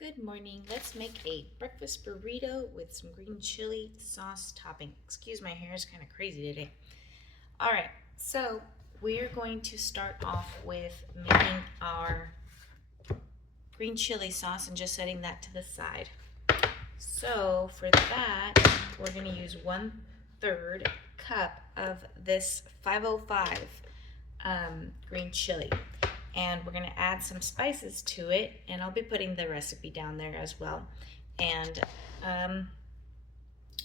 Good morning. Let's make a breakfast burrito with some green chili sauce topping. Excuse my hair is kind of crazy today. All right, so we're going to start off with making our green chili sauce and just setting that to the side. So for that, we're going to use 1/3 cup of this 505 green chili. And we're going to add some spices to it, and I'll be putting the recipe down there as well. And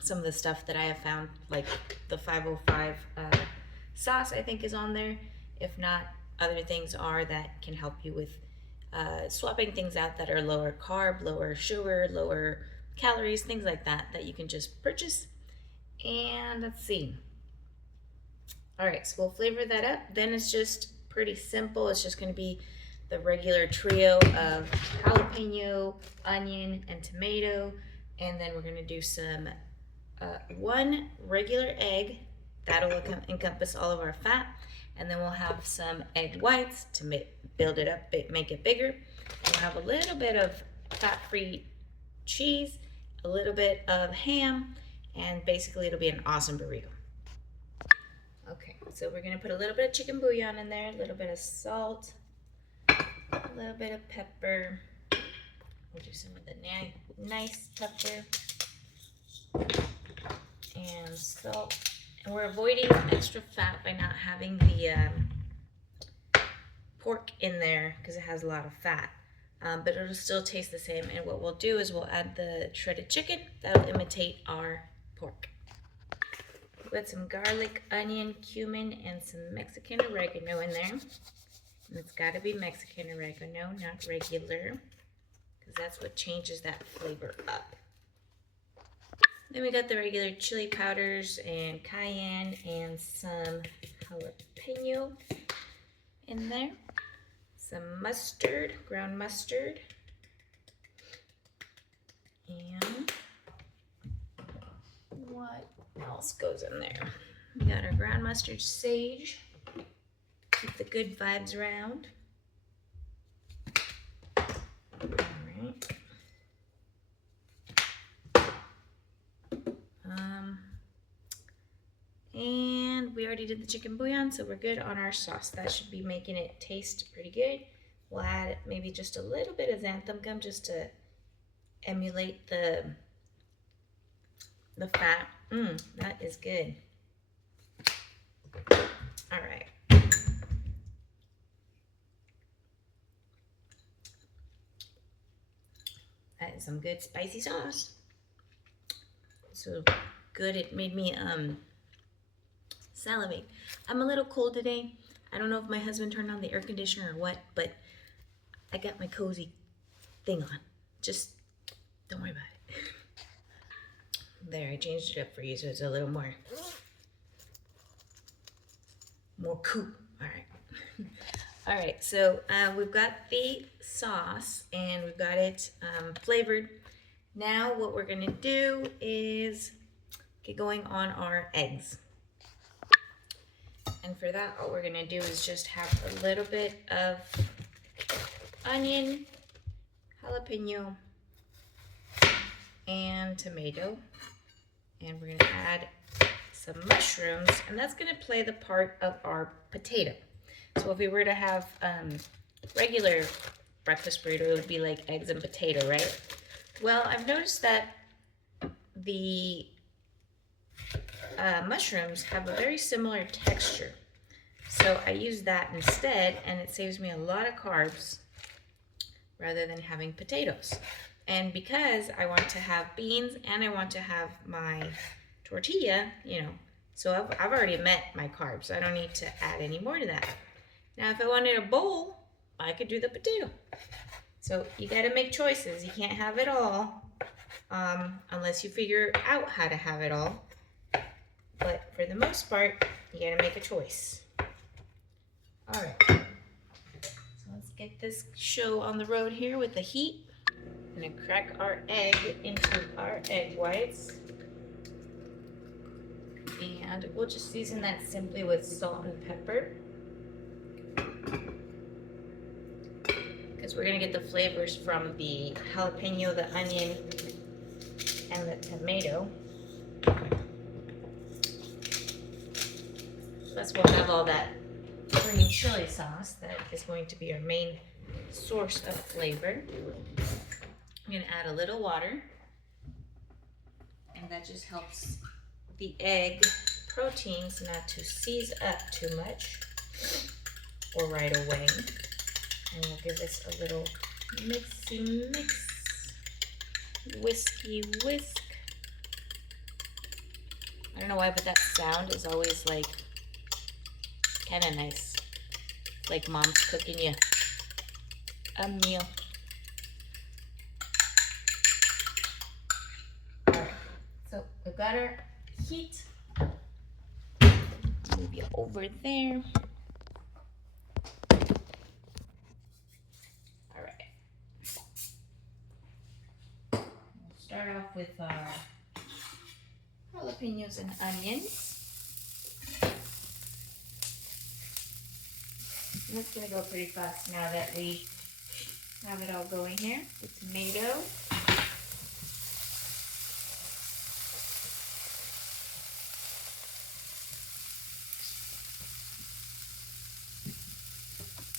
some of the stuff that I have found, like the 505 sauce, I think is on there. If not, other things are that can help you with swapping things out that are lower carb, lower sugar, lower calories, things like that, that you can just purchase. And let's see. All right, so we'll flavor that up. Then it's just pretty simple. It's just going to be the regular trio of jalapeno, onion, and tomato. And then we're going to do some one regular egg. That'll encompass all of our fat. And then we'll have some egg whites to build it up, make it bigger. And we'll have a little bit of fat-free cheese, a little bit of ham, and basically it'll be an awesome burrito. Okay, so we're gonna put a little bit of chicken bouillon in there, a little bit of salt, a little bit of pepper. We'll do some of the nice pepper and salt. And we're avoiding extra fat by not having the pork in there because it has a lot of fat, but it'll still taste the same. And what we'll do is we'll add the shredded chicken. That'll imitate our pork. Put some garlic, onion, cumin, and some Mexican oregano in there. And it's got to be Mexican oregano, not regular, because that's what changes that flavor up. Then we got the regular chili powders and cayenne and some jalapeno in there. Some mustard, ground mustard. And what else goes in there? We got our ground mustard, sage, keep the good vibes around. Alright. And we already did the chicken bouillon, so we're good on our sauce. That should be making it taste pretty good. We'll add maybe just a little bit of xanthan gum just to emulate the fat. That is good. All right. That is some good spicy sauce. So good, it made me salivate. I'm a little cold today. I don't know if my husband turned on the air conditioner or what, but I got my cozy thing on. Just don't worry about it. There, I changed it up for you so it's a little more cool. All right. All right, so we've got the sauce and we've got it flavored. Now what we're gonna do is get going on our eggs. And for that, all we're gonna do is just have a little bit of onion, jalapeno, and tomato. And we're gonna add some mushrooms, and that's gonna play the part of our potato. So if we were to have regular breakfast burrito, it would be like eggs and potato, right? Well, I've noticed that the mushrooms have a very similar texture. So I use that instead, and it saves me a lot of carbs rather than having potatoes. And because I want to have beans and I want to have my tortilla, so I've already met my carbs. I don't need to add any more to that. Now, if I wanted a bowl, I could do the potato. So you got to make choices. You can't have it all unless you figure out how to have it all. But for the most part, you got to make a choice. All right. So let's get this show on the road here with the heat. I'm going to crack our egg into our egg whites. And we'll just season that simply with salt and pepper. because we're gonna get the flavors from the jalapeno, the onion, and the tomato. Plus we'll have all that green chili sauce that is going to be our main source of flavor. I'm gonna add a little water, and that just helps the egg proteins not to seize up too much or right away. And we'll give this a little mixy mix, whiskey whisk. I don't know why, but that sound is always like kind of nice, like mom's cooking you a meal. Alright, so we've got our heat. Move you over there. Alright. We'll start off with our jalapenos and onions. And it's going to go pretty fast now that we have it all going here. The tomato.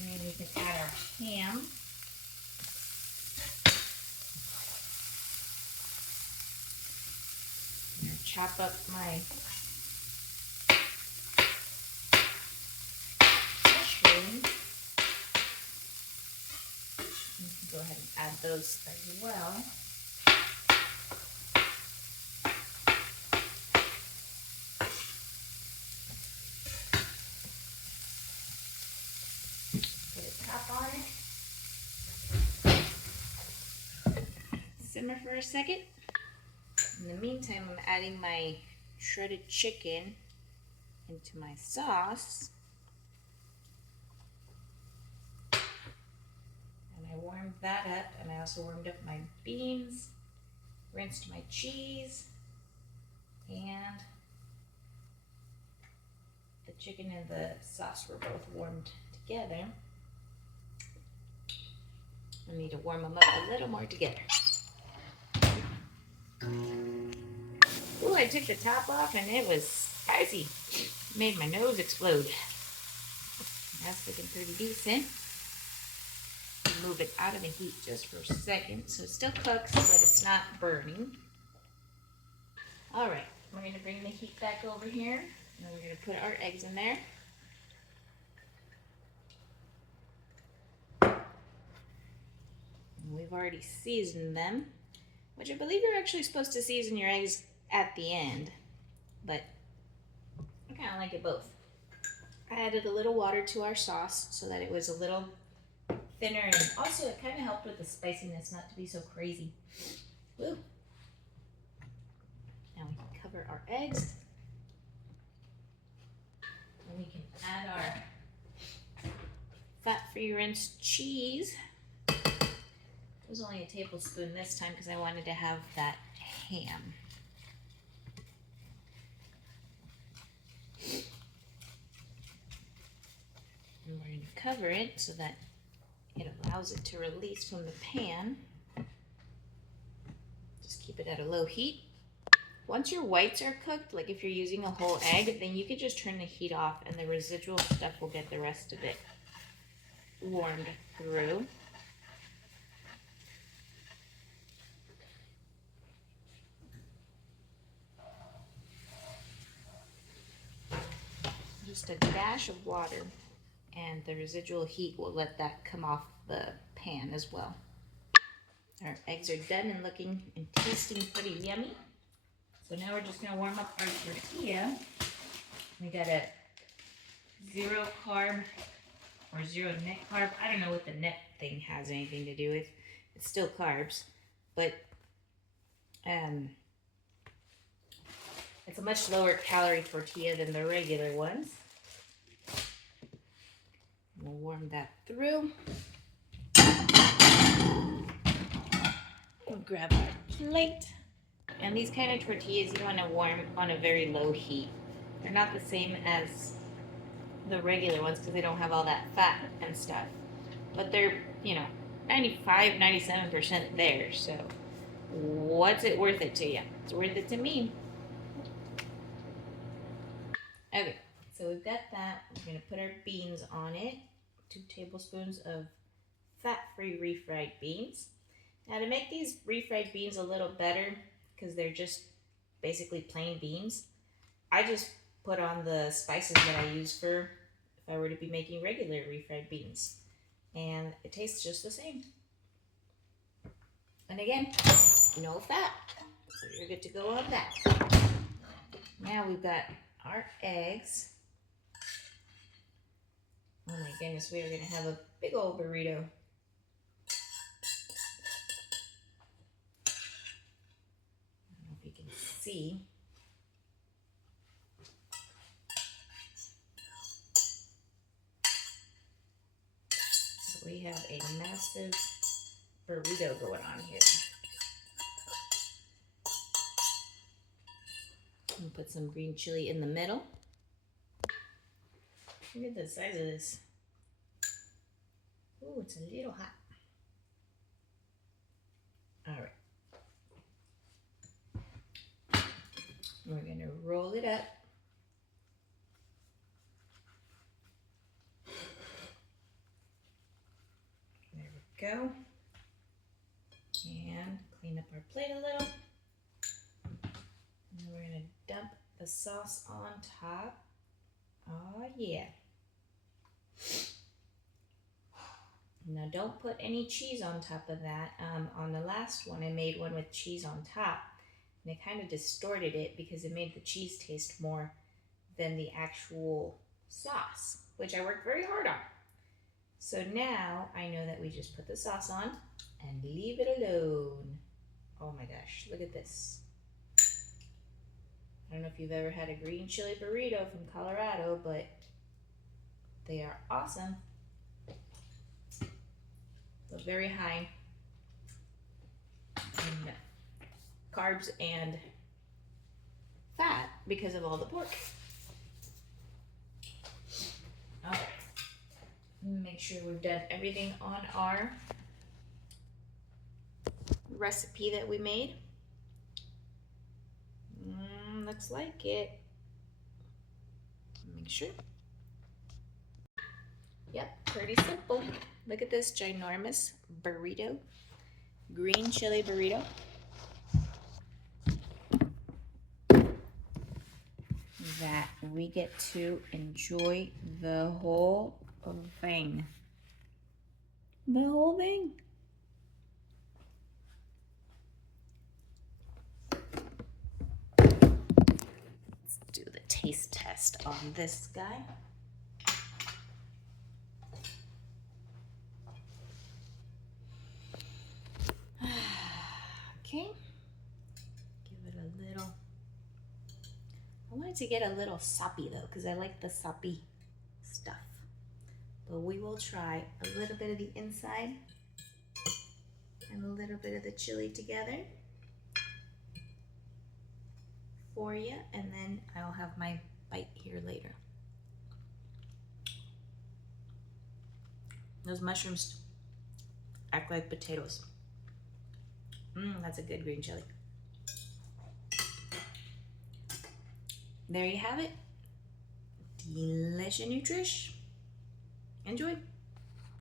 And we can add our ham. I'm going to chop up my mushrooms. You can go ahead and add those as well. Put a top on it. Simmer for a second. In the meantime, I'm adding my shredded chicken into my sauce. And I warmed that up, and I also warmed up my beans, rinsed my cheese, and the chicken and the sauce were both warmed together. I need to warm them up a little more together. Ooh, I took the top off and it was spicy. Made my nose explode. That's looking pretty decent. Move it out of the heat just for a second so it still cooks, but it's not burning. Alright, we're going to bring the heat back over here, and then we're going to put our eggs in there. And we've already seasoned them, which I believe you're actually supposed to season your eggs at the end, but I kind of like it both. I added a little water to our sauce so that it was a little thinner, and also it kind of helped with the spiciness not to be so crazy. Woo. Now we can cover our eggs, and we can add our fat-free rinsed cheese. It was only a tablespoon this time because I wanted to have that ham. And we're going to cover it so that it allows it to release from the pan. Just keep it at a low heat. Once your whites are cooked, like if you're using a whole egg, then you can just turn the heat off and the residual stuff will get the rest of it warmed through. Just a dash of water, and the residual heat will let that come off the pan as well. Our eggs are done and looking and tasting pretty yummy. So now we're just going to warm up our tortilla. We got a 0 carb or 0 net carb. I don't know what the net thing has anything to do with. It's still carbs, but it's a much lower calorie tortilla than the regular ones. We'll warm that through. We'll grab our plate. And these kind of tortillas you want to warm on a very low heat. They're not the same as the regular ones because they don't have all that fat and stuff. But they're, you know, 95, 97% there. So what's it worth it to you? It's worth it to me. Okay, so we've got that. We're gonna put our beans on it. 2 tablespoons of fat-free refried beans. Now to make these refried beans a little better, because they're just basically plain beans, I just put on the spices that I use for if I were to be making regular refried beans. And it tastes just the same. And again, no fat. So you're good to go on that. Now we've got our eggs. Oh my goodness, we are gonna have a big old burrito. I don't know if you can see. So we have a massive burrito going on here. And put some green chili in the middle. Look at the size of this. Ooh, it's a little hot. All right. We're gonna roll it up. There we go. And clean up our plate a little. And we're gonna dump the sauce on top. Oh yeah. Now don't put any cheese on top of that. On the last one, I made one with cheese on top, and it kind of distorted it because it made the cheese taste more than the actual sauce, which I worked very hard on. So now I know that we just put the sauce on and leave it alone. Oh my gosh, look at this. I don't know if you've ever had a green chili burrito from Colorado, but they are awesome. But very high in carbs and fat because of all the pork. All right, make sure we've done everything on our recipe that we made. Looks like it. Make sure. Yep, pretty simple. Look at this ginormous burrito, green chili burrito. That we get to enjoy the whole thing. The whole thing. Let's do the taste test on this guy. Okay, give it a little. I wanted to get a little soppy though, because I like the soppy stuff. But we will try a little bit of the inside and a little bit of the chili together for you, and then I'll have my bite here later. Those mushrooms act like potatoes. That's a good green chili. There you have it. Delicious nutrish. Enjoy.